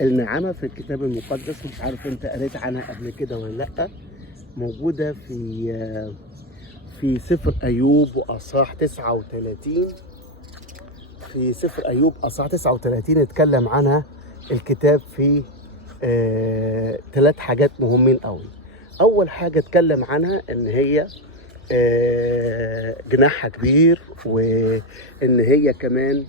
النعامة في الكتاب المقدس، مش عارف انت قريت عنها قبل كده ولا لأ، موجودة في سفر أيوب وأصحاح 39. في سفر أيوب أصحاح 39 اتكلم عنها الكتاب في 3 حاجات مهمين قوي. أول حاجة اتكلم عنها إن هي جناحها كبير، وإن هي كمان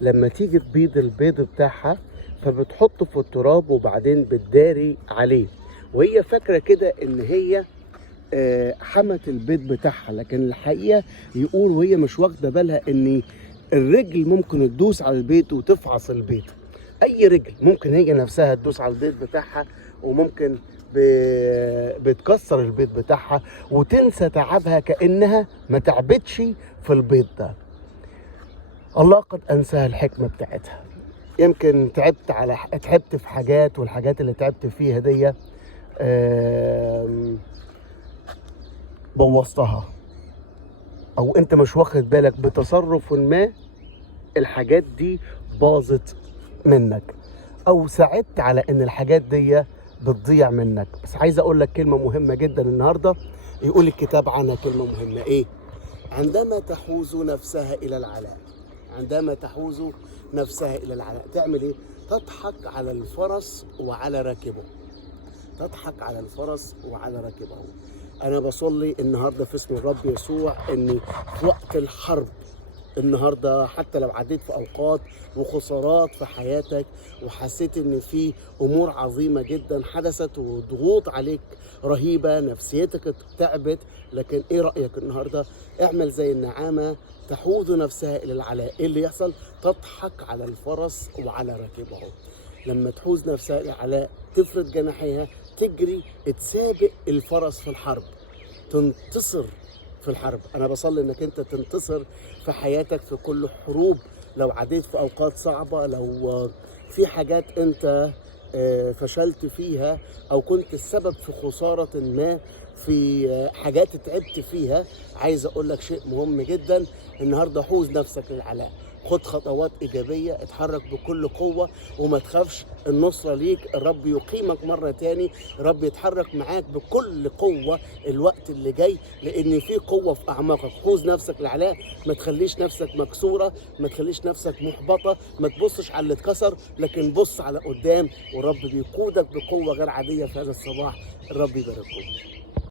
لما تيجي تبيض البيض بتاعها فبتحطه في التراب وبعدين بتداري عليه، وهي فاكرة كده إن هي حمت البيض بتاعها، لكن الحقيقة يقول وهي مش واخدة بالها إن الرجل ممكن تدوس على البيض وتفعص البيض. أي رجل ممكن هي نفسها تدوس على البيض بتاعها، وممكن بتكسر البيض بتاعها وتنسى تعبها كأنها ما تعبتش في البيض ده. الله قد أنساها الحكمة بتاعتها. يمكن تعبت في حاجات، والحاجات اللي تعبت فيها دي بوظتها، او انت مش واخد بالك بتصرف ما الحاجات دي باظت منك، او ساعدت على ان الحاجات دي بتضيع منك. بس عايز اقول لك كلمة مهمة جدا النهاردة، يقول الكتاب عنها كلمة مهمة ايه؟ عندما تحوز نفسها الى العلاء، عندما تحوز نفسها الى العلاء تعمل ايه؟ تضحك على الفرس وعلى راكبه، تضحك على الفرس وعلى راكبه. أنا بصلي النهارده في اسم الرب يسوع إن في وقت الحرب النهارده، حتى لو عديت في أوقات وخسارات في حياتك وحسيت إن في أمور عظيمة جدا حدثت وضغوط عليك رهيبة، نفسيتك تعبت، لكن إيه رأيك النهارده؟ اعمل زي النعامة تحوز نفسها إلى العلاء. إيه اللي يحصل؟ تضحك على الفرس وعلى راكبه. لما تحوز نفسها إلى العلاء تفرد جناحيها، تجري تسابق الفرس في الحرب، تنتصر في الحرب. انا بصلي انك انت تنتصر في حياتك في كل حروب. لو عديت في اوقات صعبة، لو في حاجات انت فشلت فيها، او كنت السبب في خسارة ما، في حاجات تعبت فيها، عايز اقول لك شيء مهم جدا النهارده. حوز نفسك للعلاء، خد خطوات ايجابيه، اتحرك بكل قوه وما تخافش. النصره ليك، الرب يقيمك مره تاني، الرب يتحرك معاك بكل قوه الوقت اللي جاي، لان في قوه في اعماقك. حوز نفسك للعلاء، ما تخليش نفسك مكسوره، ما تخليش نفسك محبطه، ما تبصش على اللي اتكسر، لكن بص على قدام، والرب بيقودك بقوه غير عاديه في هذا الصباح. الرب يبارككم.